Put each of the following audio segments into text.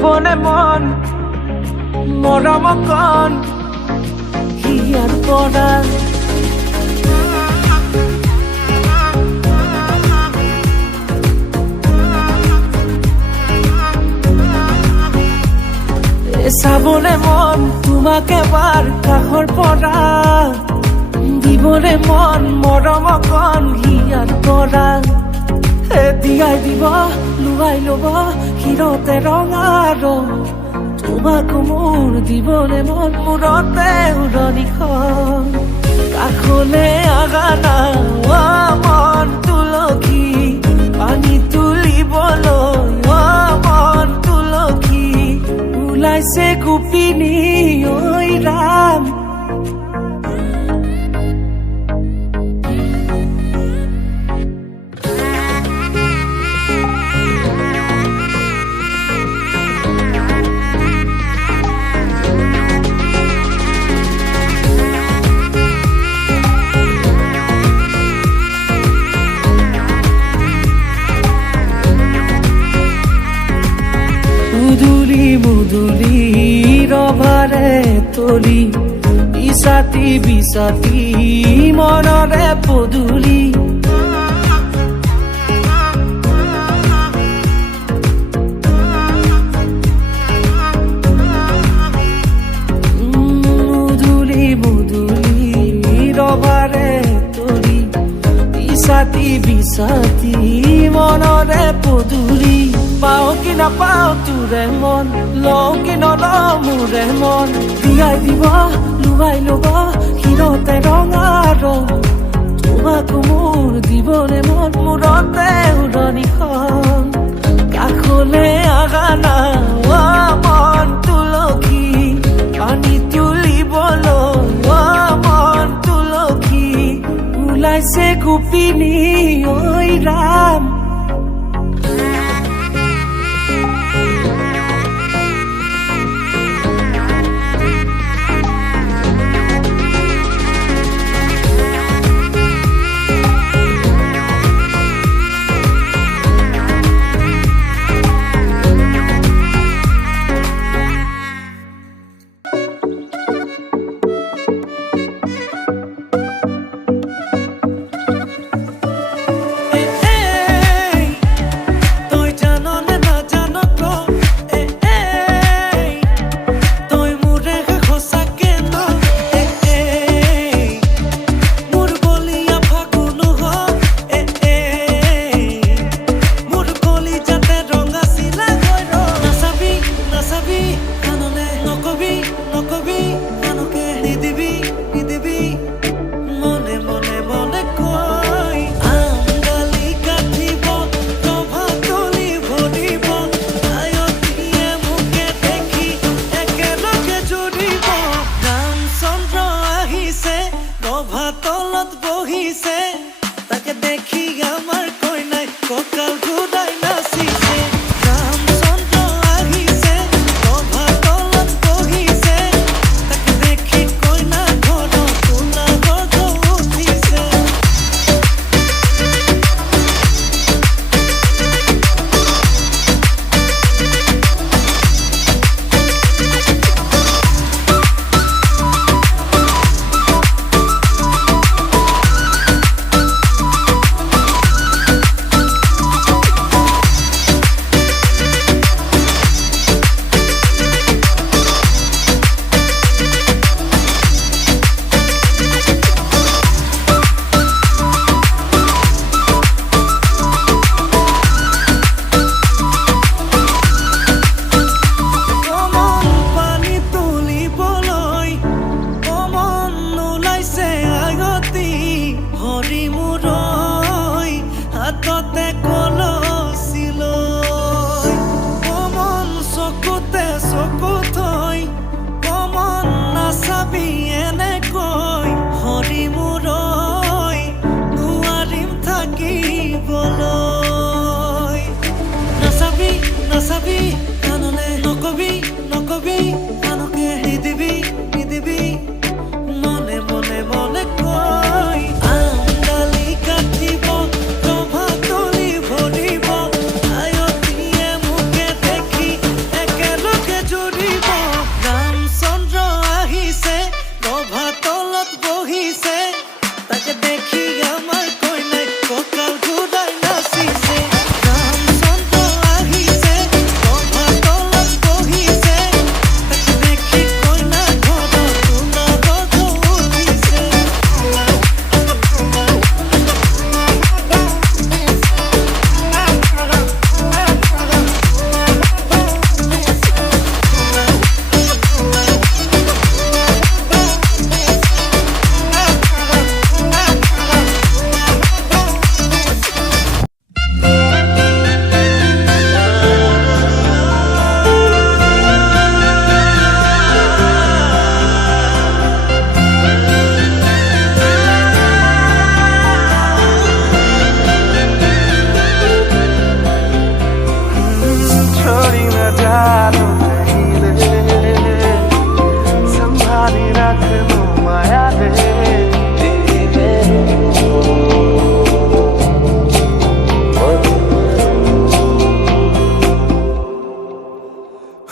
দিবনে মন মৰম কণ হিয়াৰ পৰা চাবলে মন তোমাক এবাৰ কাষৰ পৰা দিবলে মন মৰম কণ হিয়াৰ পৰা দিয়াই দিব লুৱাই ল'ব হিৰতে ৰঙা ৰং তোমাক মোৰ দিবলে মন মূৰতে উৰণিখন কাষলে আগা না মন তুলসী পানী তুলিবলৈ মন তুলসী ওলাইছে গোপিনী ঐ ৰাম মুদুলি ৰভাৰে তলি বিছাতি বিছাতি মনৰে পদুলি মুদুলি মুদুলি ৰভাৰে তলি বিছাতি বিছাতি মনৰে পদুলি পাও কি নাপাও তোৰে মন লও কি নলও মোৰে মন দিয়াই দিব লুৱাই ল'ব হিৰতে ৰঙা ৰং তোমাক মোৰ দিবলে মন মূৰতে উৰণিখন কাষলে আগা না মন তুলসী পানী তুলিবলৈ মন তুলসী ওলাইছে গোপিনী ঐ ৰাম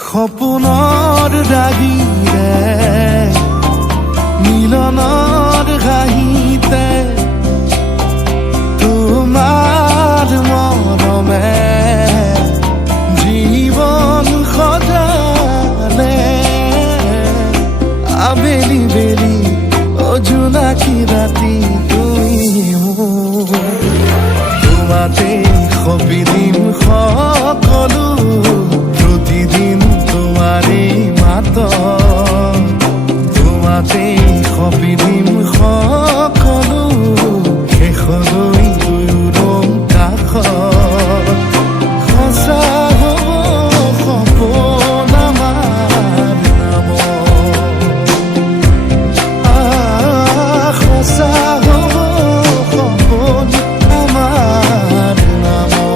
সপোনৰ ৰাগিৰে মিলনৰ হাঁহিতে তোমাৰ মৰমে জীৱন সজালে আবেলি বেলি জোনাকী ৰাতি তুমি মোৰ তোমাতে সপিদিম সকলো প্ৰতিদিন তোমাৰে মাত তোমাতে সপিদিম সকলো শেষলৈ দুয়োৰং কাষত সঁচা হ'ব সপোন আমাৰ নামত সঁচা হ'ব সপোন আমাৰ নামত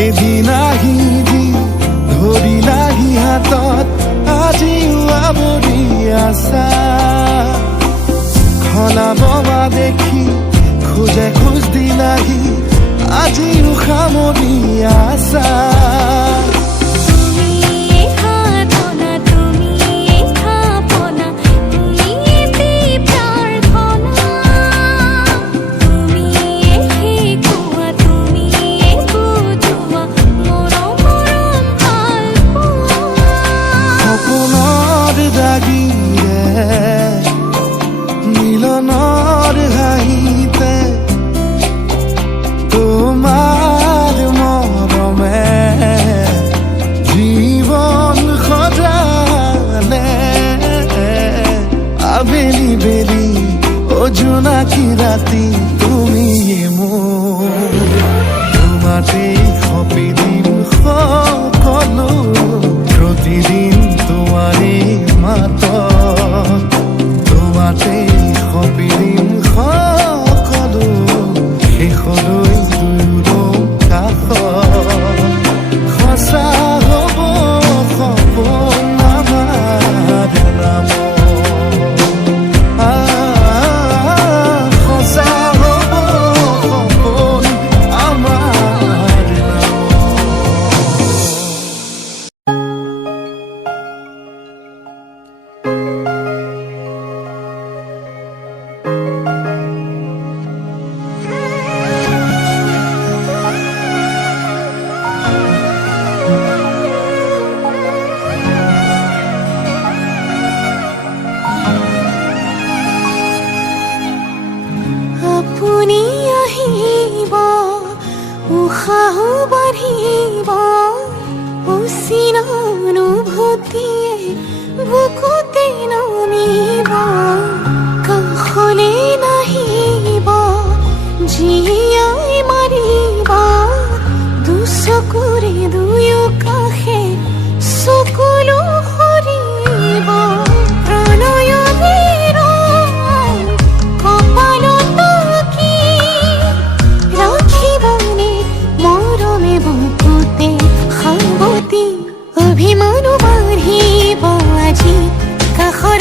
এদিন আহিবি ধৰিলাহি হাতত আজিও আৱৰি আছা খলাব বা দেখি খোজে খোজ দিলাহি আজিও সামৰি আছা মিলনৰ হাঁহিতে তোমাৰ মৰমে জীৱন সজালে আবেলি বেলি জোনাকী ৰাতি তুমি মোৰ তোমাতে সপিদিম সকলো প্ৰতিদিন তোমাৰে মাত তোমাতে সপিদিম সকলো শেষলৈ দুয়োৰং কাষত সঁচা হ'ব সপোন আমাৰ নামত সঁচা হ'ব সপোন আমাৰ আপুনি আহিব উশাহ বাঢ়িব অচিন অনুভূতিয়ে বুকুতে নামিব কাষলে নাহিব জীয়াই মাৰিব দুচকুৰে দুয়ো কাষে চকুলো সৰিব প্ৰণয়ৰে কপালত কি ৰাখিবনে মৰমে বুকুতে সাৱতি অভিমানো বাঢ়িব আজি কাষলৈ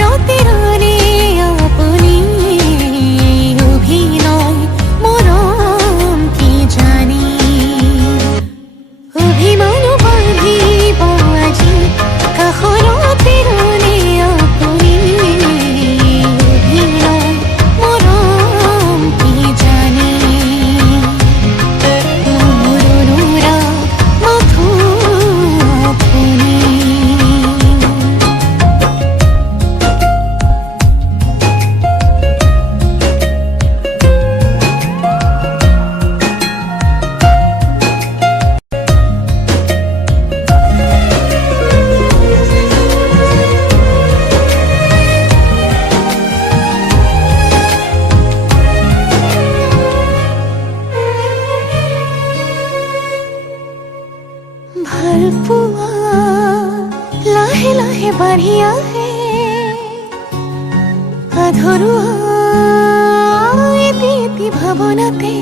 ভাৱনাতে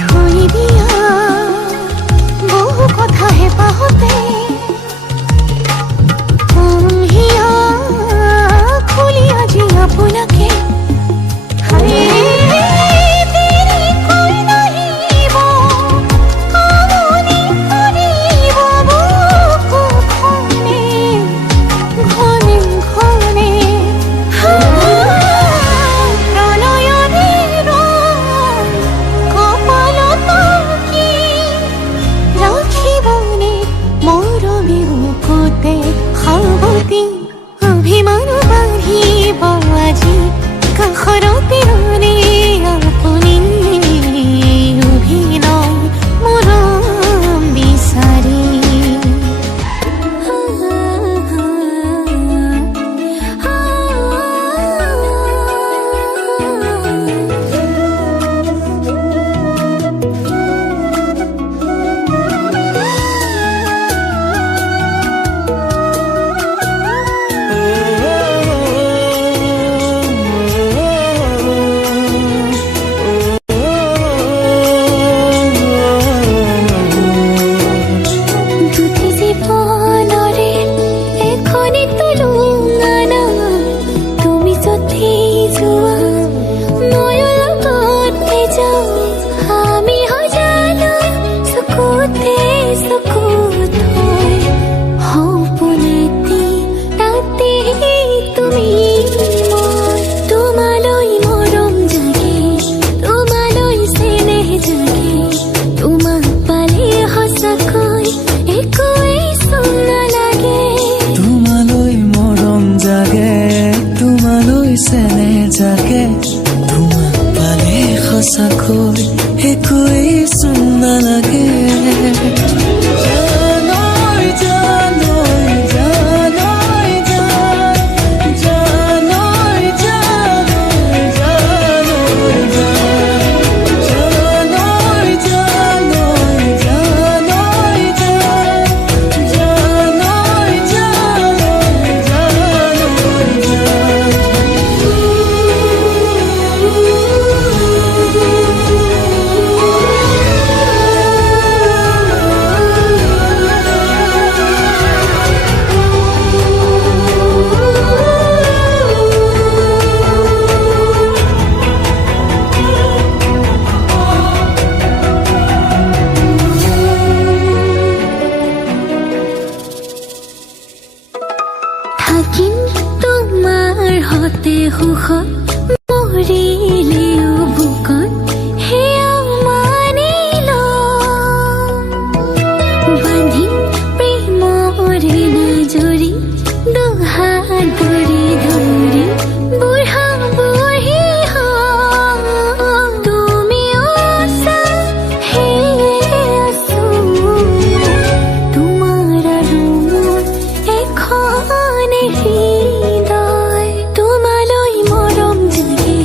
থৈ দিয়া বহু কথা হেঁপাহতে হিয়া খুলি আজি আপোনাকে অভিমান বাঢ়িব আজি কাষৰতে ৰ'লে আপুনি অভিনয় মৰম বিচাৰি সঁচাকৈ একোৱেই চোন নালাগে জানৈ জানৈ জানৈ জানৈ জানৈ জানৈ জানৈ জানৈ জানৈ থাকিম তোমাৰ হতে সুখত মৰিলেও বুকত সেয়াও মানি বান্ধিম প্ৰেমৰে নজৰি দুহাত ধৰি ধৰি বুঢ়া বুঢ়ী তুমিও আছা সেয়ে আছো তোমাৰ আৰু মোৰ এখন হৃদয় তোমালৈ মৰম জাগে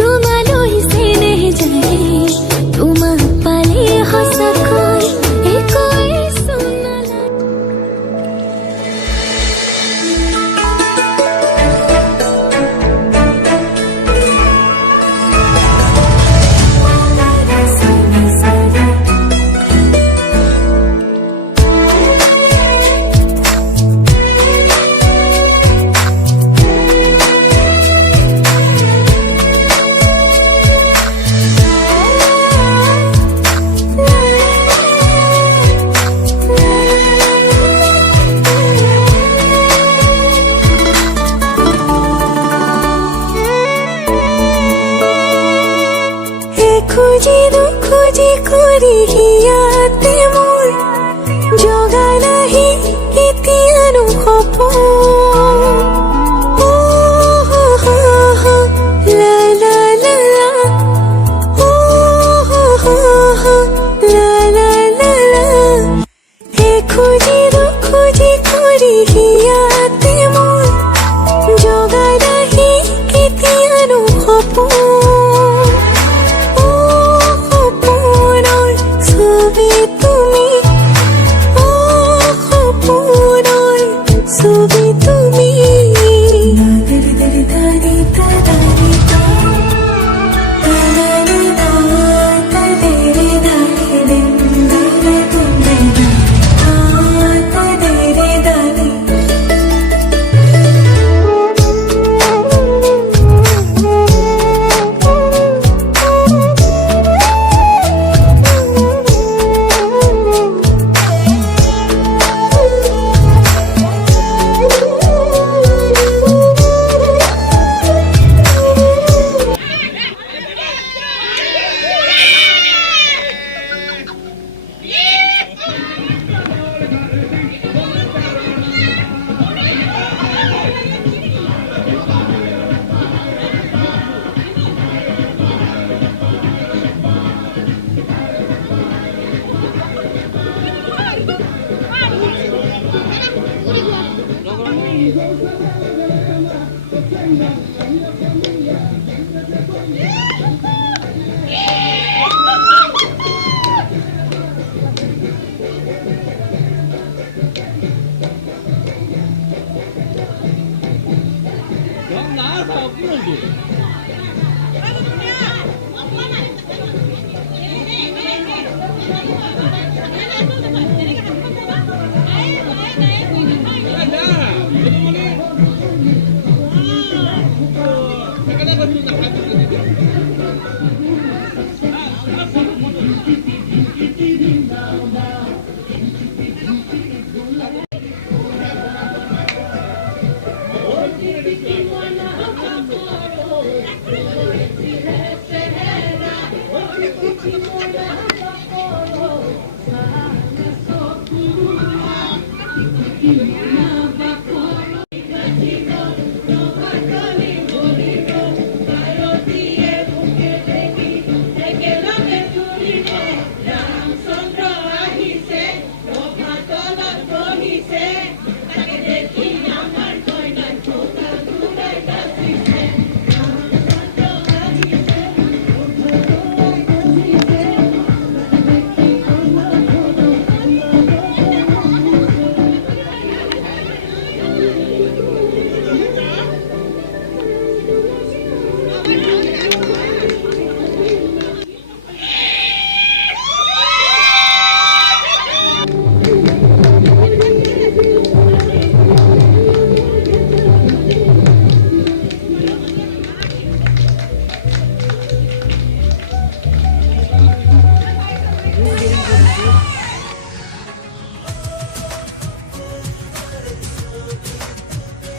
তোমালৈ চেনেহ জাগে তোমাক পালে সঁচাকৈ একোৱেই চোন নালাগে খুঁজি দুখুজি কৰি হিয়াতে মোৰ জগা নাহি এতিয়ানো সপোন লা লা লা লা লা লা লা লা খুঁজি দুখুজি কৰি হিয়াতে মোৰ জগা নাহি এতিয়ানো সপোন 형 나와서 없는지. 나